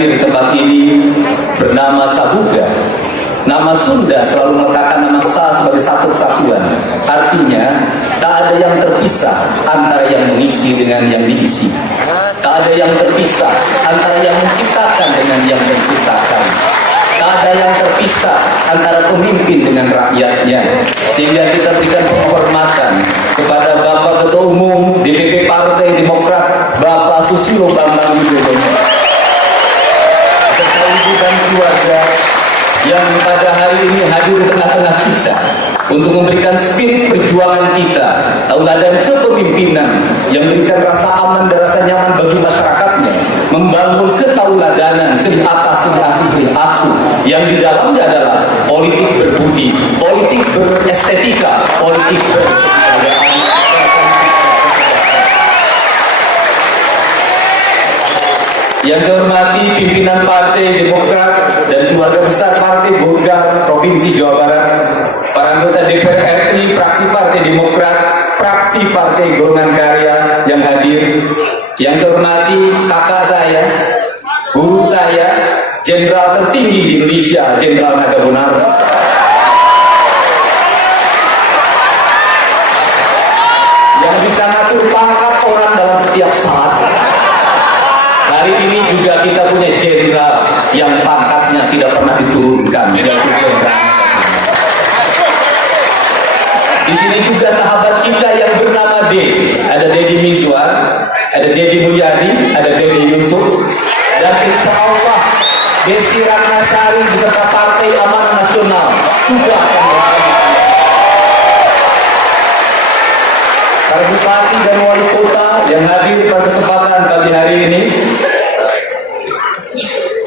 hadir di tempat ini bernama Sabuga. Nama Sunda selalu meletakkan nama Sa sebagai satu kesatuan. Artinya, tak ada yang terpisah antara yang mengisi dengan yang diisi. Tak ada yang terpisah antara yang menciptakan dengan yang menciptakan. Tak ada yang terpisah antara pemimpin dengan rakyatnya. Sehingga kita berikan penghormatan kepada Bapak Ketua Umum DPP Partai Demokrat, Bapak Susilo Bambang Yudhoyono, serta ibu dan keluarga yang pada hari ini hadir di tengah-tengah kita untuk memberikan spirit perjuangan kita, tauladan kepemimpinan yang memberikan rasa aman dan rasa nyaman bagi masyarakatnya, membangun ketauladanan seri atas, seri asli, seri asu, yang di dalamnya adalah politik berbudi, politik berestetika, politik Yang saya hormati pimpinan Partai Demokrat dan keluarga besar Partai Golkar Provinsi Jawa Barat, para anggota DPR RI, fraksi Partai Demokrat, fraksi Partai Golongan Karya yang hadir. Yang saya hormati kakak saya, guru saya, jenderal tertinggi di Indonesia, Jenderal Naga Bonaro. Yang bisa ngatur pangkat orang dalam setiap saat. Hari ini juga kita punya jenderal yang pangkatnya tidak pernah diturunkan. Di sini juga sahabat kita yang bernama D. Ada Deddy Mizwar, ada Deddy Mulyadi, ada Deddy Yusuf, dan insya Allah Desi Ratnasari beserta Partai Amanah Nasional juga akan bersama. Para bupati dan wali kota yang hadir pada kesempatan pagi hari ini.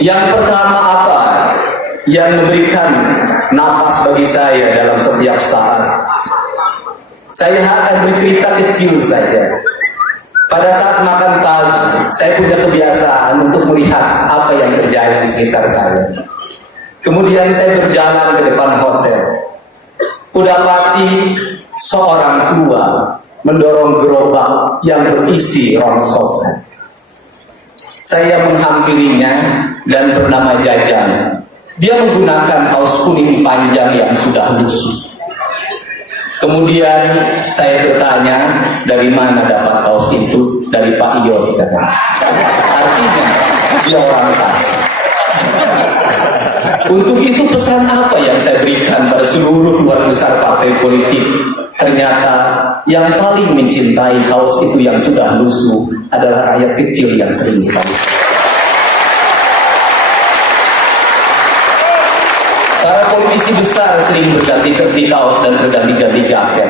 Yang pertama apa yang memberikan napas bagi saya dalam setiap saat? Saya akan bercerita kecil saja. Pada saat makan pagi, saya punya kebiasaan untuk melihat apa yang terjadi di sekitar saya. Kemudian saya berjalan ke depan hotel. Kudapati seorang tua mendorong gerobak yang berisi rongsokan. Saya menghampirinya dan bernama Jajan. Dia menggunakan kaos kuning panjang yang sudah lusuh. Kemudian saya bertanya, dari mana dapat kaos itu? Dari Pak Ion. Artinya dia orang kasar. Untuk itu pesan apa yang saya berikan pada seluruh keluarga besar partai politik? Ternyata yang paling mencintai kaos itu yang sudah lusuh adalah rakyat kecil yang sering dipandang. Para politisi besar sering berganti-ganti kaos dan berganti-ganti jaket.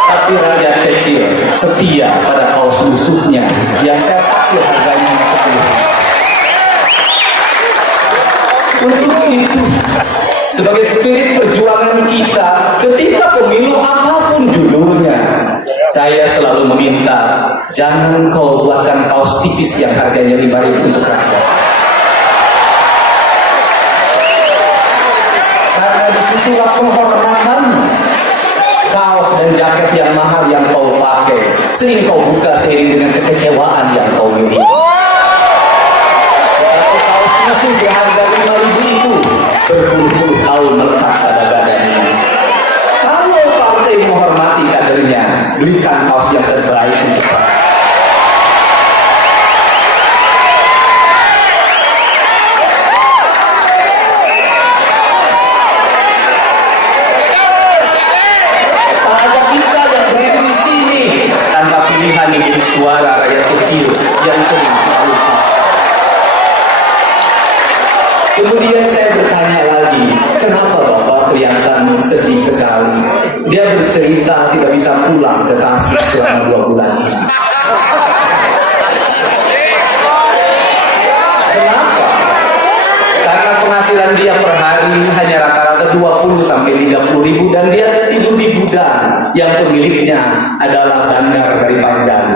Tapi rakyat kecil setia pada kaos lusuhnya yang saya taksir harganya 10. Untuk itu, sebagai spirit perjuangan kita ketika pemilu apapun judulnya, saya selalu meminta jangan kau buatkan kaos tipis yang harganya 5.000 untuk rakyat, karena disitulah penghormatan. Kaos dan jaket yang mahal yang kau pakai sering kau buka seiring dengan kekecewaan yang kau miliki. Tetapi kaos musuh berharga 5.000 itu berpuluh-puluh tahun melekat pada badannya. Kalau partai menghormati kadernya, belikan kaos yang terbaik untuk rakyat. Tak ada kita yang berdiri di sini tanpa pilihan yang milik suara rakyat kecil yang sering kita lupa. Kemudian saya bertanya lagi, kenapa Bapak kelihatan sedih sekali? Dia bercerita tidak bisa pulang ke Tasik selama 2 bulan ini. Kenapa? Karena penghasilan dia per hari hanya rata-rata 20 sampai 30 ribu dan dia tidur di gudang yang pemiliknya adalah bandar dari Panjang.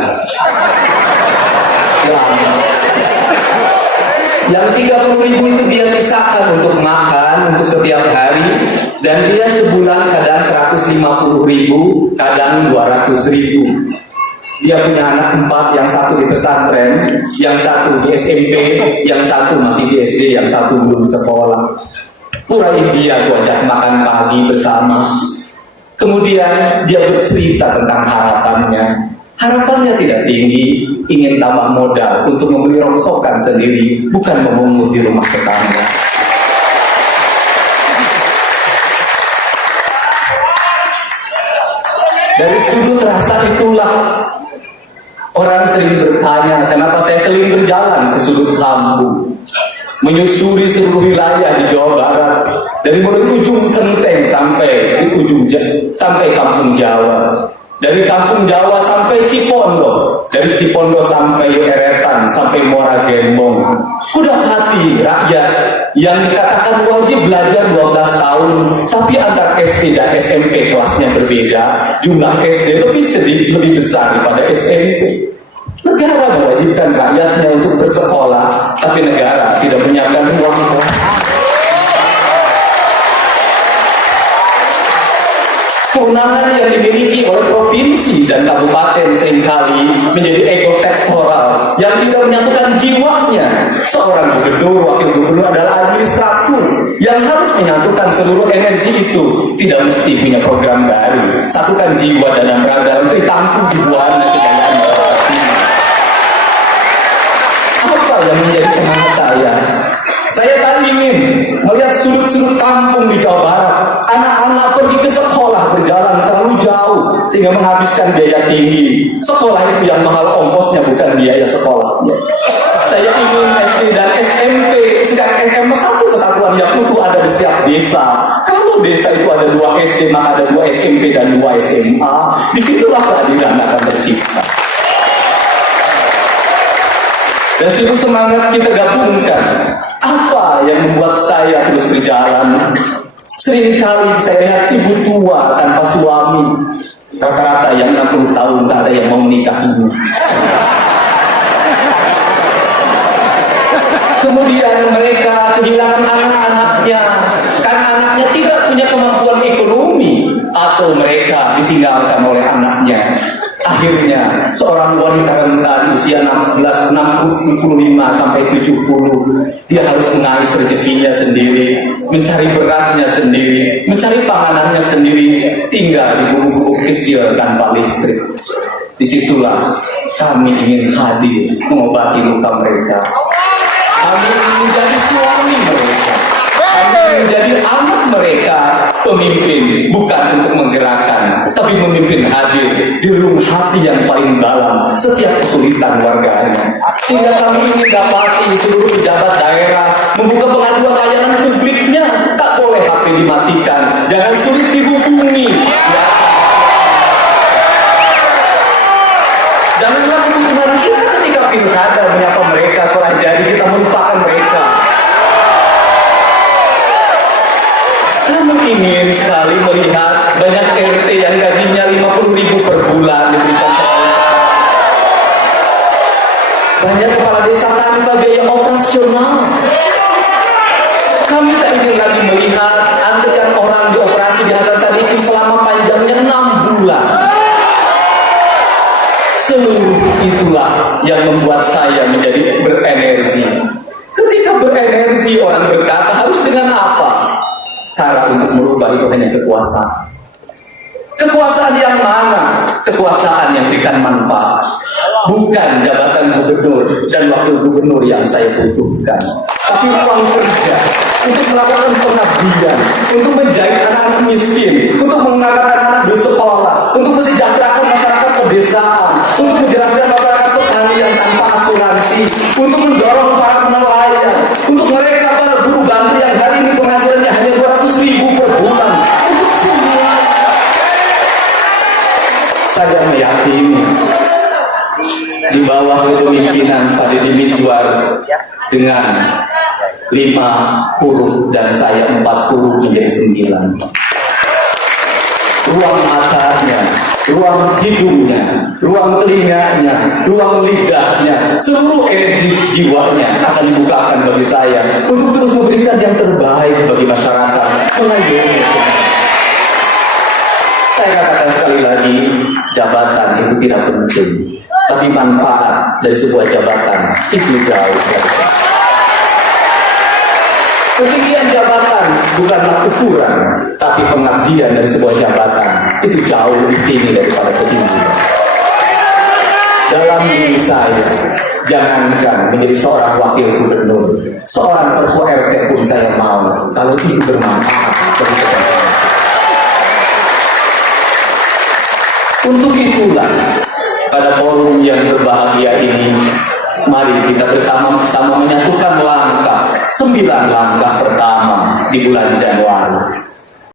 Yang 30 ribu itu dia sisakan untuk makan untuk setiap hari, dan dia sebulan kadang 150 ribu, kadang 200 ribu. Dia punya anak 4, yang satu di pesantren, yang satu di SMP, yang satu masih di SD, yang satu belum sekolah. Purain dia, gua ajak makan pagi bersama. Kemudian dia bercerita tentang harapannya. Harapannya tidak tinggi, ingin tambah modal untuk membeli rongsokan sendiri, bukan memungut di rumah tetangga. Dari sudut rasa itulah orang sering bertanya, kenapa saya sering berjalan ke sudut kampung, menyusuri seluruh wilayah di Jawa Barat, dari mulai ujung Kenteng sampai di sampai Kampung Jawa, dari Kampung Jawa sampai Cipondo, dari Cipondo sampai Eretan, sampai Muara Gembong. Kudapati rakyat yang dikatakan wajib belajar 12 tahun, tapi antar SD dan SMP kelasnya berbeda, jumlah SD lebih besar daripada SMP. Negara mewajibkan rakyatnya untuk bersekolah, tapi negara tidak menyiapkan ruang kelas. Kewenangan yang dimiliki oleh provinsi dan kabupaten seringkali menjadi ego sektoral yang tidak menyatukan jiwanya. Seorang gubernur, wakil gubernur adalah administrator yang harus menyatukan seluruh energi itu. Tidak mesti punya program baru. Satukan jiwa dan raga untuk ditampung di buahnya kejayaan demokrasi. Apa yang menjadi semangat saya? Saya tadi ingin melihat sudut-sudut kampung di Jawa Barat. Anak-anak pergi ke sekolah berjalan terlalu jauh sehingga menghabiskan biaya tinggi. Sekolah itu yang mahal ongkosnya, bukan biaya sekolahnya. Saya ingin SD dan SMP, sedang SMA satu kesatuan yang utuh ada di setiap desa. Kalau desa itu ada 2 SD, maka ada 2 SMP dan 2 SMA. Disitulah keadilan akan tercipta. Dan situ semangat kita gabungkan. Apa yang membuat saya terus berjalan? Seringkali saya lihat ibu tua tanpa suami. Rata-rata yang 60 tahun tak ada yang mau menikahinya. Kemudian mereka kehilangan anak-anaknya karena anaknya tidak punya kemampuan ekonomi, atau mereka ditinggalkan oleh anaknya. Akhirnya seorang wanita renta di usia 65 sampai 70, dia harus mengais rezekinya sendiri, mencari berasnya sendiri, mencari panganannya sendiri, tinggal di gubuk-gubuk kecil tanpa listrik. Disitulah kami ingin hadir mengobati luka mereka. Kami ingin menjadi suami mereka. Kami ingin menjadi anak mereka. Pemimpin bukan untuk menggerakkan, tapi memimpin hadir di relung hati yang paling dalam setiap kesulitan warganya. Sehingga kami ingin dapati seluruh pejabat daerah membuka pengaduan layanan publiknya. Tak boleh HP dimatikan, jangan sulit dihubungi. Janganlah kebutuhan kita ketika pilkada menyapa mereka, setelah jadi kita melupakan mereka. Kami ingin sekali melihat banyak RT yang gajinya 50.000 per bulan diberikan sekolah. Banyak kepala desa tanpa biaya operasional. Kami tak ingin lagi melihat antrian orang dioperasi di Hasan Sadikin selama panjangnya 6 bulan. Seluruh itulah yang membuat saya menjadi berenergi. Ketika berenergi, orang berkata harus dengan apa? Cara untuk merubah itu hanya kekuasaan. Kekuasaan yang mana? Kekuasaan yang berikan manfaat. Bukan jabatan gubernur dan wakil gubernur yang saya butuhkan, tapi ruang kerja untuk melakukan pengabdian, untuk menjahit anak-anak miskin, untuk mengangkat anak-anak bersekolah, untuk mensejahterakan masyarakat pedesaan, untuk menjelaskan masyarakat petani yang tanpa asuransi, untuk mendorong para nelayan, untuk mereka para buruh bantu yang hari ini penghasilannya hanya 200.000 per bulan. Untuk semua, saya meyakini di bawah kepemimpinan Pak Deddy Mizwar dengan 5 huruf dan saya 4 huruf menjadi 9. Ruang matanya, ruang hidungnya, ruang telinganya, ruang lidahnya, seluruh energi jiwanya akan dibukakan bagi saya untuk terus memberikan yang terbaik bagi masyarakat. Mengayomi Saya katakan sekali lagi, jabatan itu tidak penting, tapi manfaat dari sebuah jabatan itu jauh lebih penting. Ketinggian jabatan bukanlah ukuran, tapi pengabdian dari sebuah jabatan itu jauh lebih tinggi daripada ketinggian. Dalam diri saya, jangankan menjadi seorang wakil gubernur, seorang ketua RT pun saya mau, kalau itu bermanfaat bagi kepentingan. Untuk itulah, pada forum yang berbahagia ini, mari kita bersama-sama menyatukan langkah, 9 langkah pertama di bulan Januari.